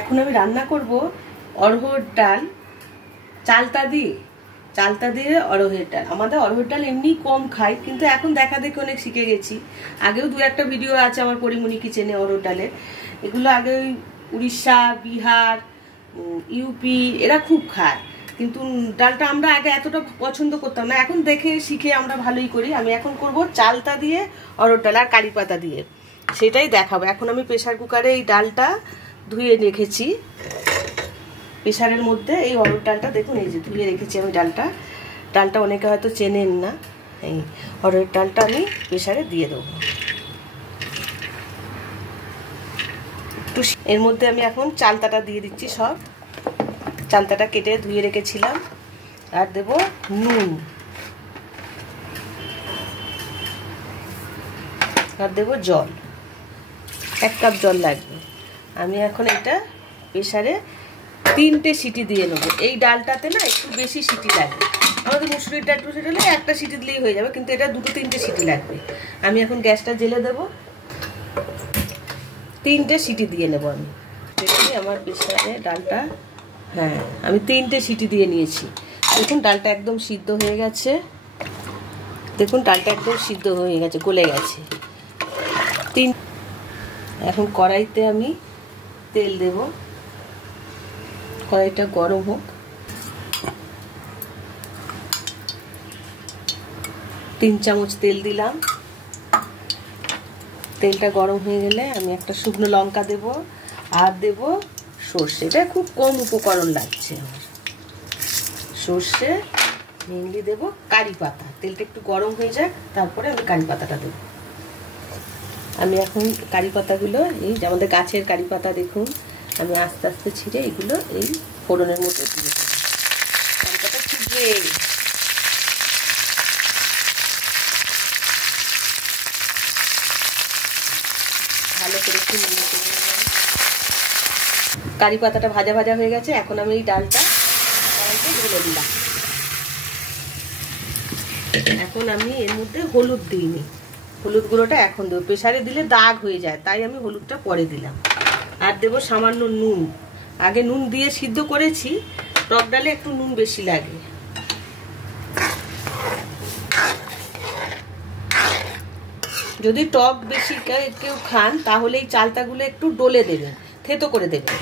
এখন আমি রান্না করব অরহর ডাল চালতা দিয়ে অরহর ডাল। আমাদের অরহর ডাল এমনি কম খাই, কিন্তু এখন দেখা দেখি অনেক শিখে গেছি। আগেও দু একটা ভিডিও আছে আমার পরিমণি কিচেনে অরহর ডালের। এগুলো আগে উড়িষ্যা, বিহার, ইউপি এরা খুব খায়, কিন্তু ডালটা আমরা আগে এতটা পছন্দ করতাম না। এখন দেখে শিখে আমরা ভালোই করি। আমি এখন করব চালতা দিয়ে অরহর ডাল আর কারি পাতা দিয়ে, সেটাই দেখাবো। এখন আমি প্রেসার কুকারে এই ডালটা ধুয়ে রেখেছি। প্রেসারের মধ্যে এই অরহর ডালটা দেখুন, এই যে ধুয়ে রেখেছি আমি ডালটা অনেকে হয়তো চেনেন না। এই অরহর ডালটা আমি প্রেসারে দিয়ে দেবো। একটু এর মধ্যে আমি এখন চালতাটা দিয়ে দিচ্ছি। সব চালতাটা কেটে ধুয়ে রেখেছিলাম। আর দেব নুন, আর দেব জল, 1 কাপ জল লাগবে। আমি এখন এটা প্রেসারে 3টে সিটি দিয়ে নেবো। এই ডালটাতে না একটু বেশি সিটি লাগবে। আমাদের মুসুরির ডাল হলে একটা সিটি দিলেই হয়ে যাবে, কিন্তু এটা 2-3টে সিটি লাগবে। আমি এখন গ্যাসটা জ্বেলে দেবো। 3টে সিটি দিয়ে নেবো আমি। দেখি আমার প্রেসারে ডালটা, হ্যাঁ আমি 3টে সিটি দিয়ে নিয়েছি। দেখুন ডালটা একদম সিদ্ধ হয়ে গেছে। দেখুন ডালটা একদম সিদ্ধ হয়ে গেছে, গলে গেছে। এখন কড়াইতে আমি তেল দেব। কড়াইটা গরম হোক। 3 চামচ তেল দিলাম। তেলটা গরম হয়ে গেলে আমি একটা শুকনো লঙ্কা দেব, আর দেব সর্ষে। এটা খুব কম উপকরণ লাগছে আমার। সর্ষে মেনলি দেব, কারি পাতা। তেলটা একটু গরম হয়ে যাক, তারপরে আমি কারি পাতাটা দেব। আমি এখন কারি পাতাগুলো, এই যে আমাদের গাছের কারি পাতা, দেখুন আমি আস্তে আস্তে ছিঁড়ে এগুলো এই ফোড়নের মধ্যে দিয়ে দেবো। কারি পাতা ছিঁড়বে, ভালো করে একটু নেড়ে চেড়ে নেব। কারি পাতাটা ভাজা ভাজা হয়ে গেছে। এখন আমি এই ডালটা কড়াইতে ঢেলে দিলাম। এখন আমি এর মধ্যে হলুদ দিইনি, হলুদ গুঁড়োটা এখন দেবো। প্রেসারে দিলে দাগ হয়ে যায়, তাই আমি হলুদটা পরে দিলাম। আর দেবো সামান্য নুন। আগে নুন দিয়ে সিদ্ধ করেছি, টক ডালে একটু নুন বেশি লাগে। যদি টক বেশি কেউ খান, তাহলে এই চালতাগুলো একটু ডলে দেবেন, থেতো করে দেবেন।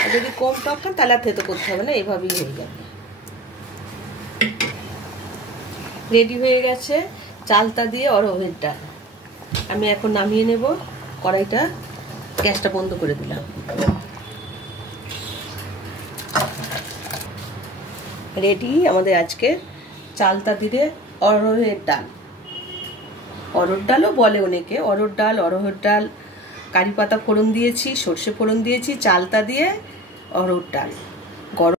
আর যদি কম টক খান, তাহলে আর থেতো করতে হবে না, এভাবেই হয়ে যাবে। রেডি হয়ে গেছে চালতা দিয়ে অরহর ডাল। আমি এখন নামিয়ে নেব। কড়াইটা, গ্যাসটা বন্ধ করে দিলাম। রেডি আমাদের আজকে চালতা দিয়ে অরহর ডাল। অরহর ডালও বলে অনেকে, অরহর ডাল, অরহর ডাল, কারি পাতা ফোড়ন দিয়েছি, সর্ষে ফোড়ন দিয়েছি, চালতা দিয়ে অরহর ডাল।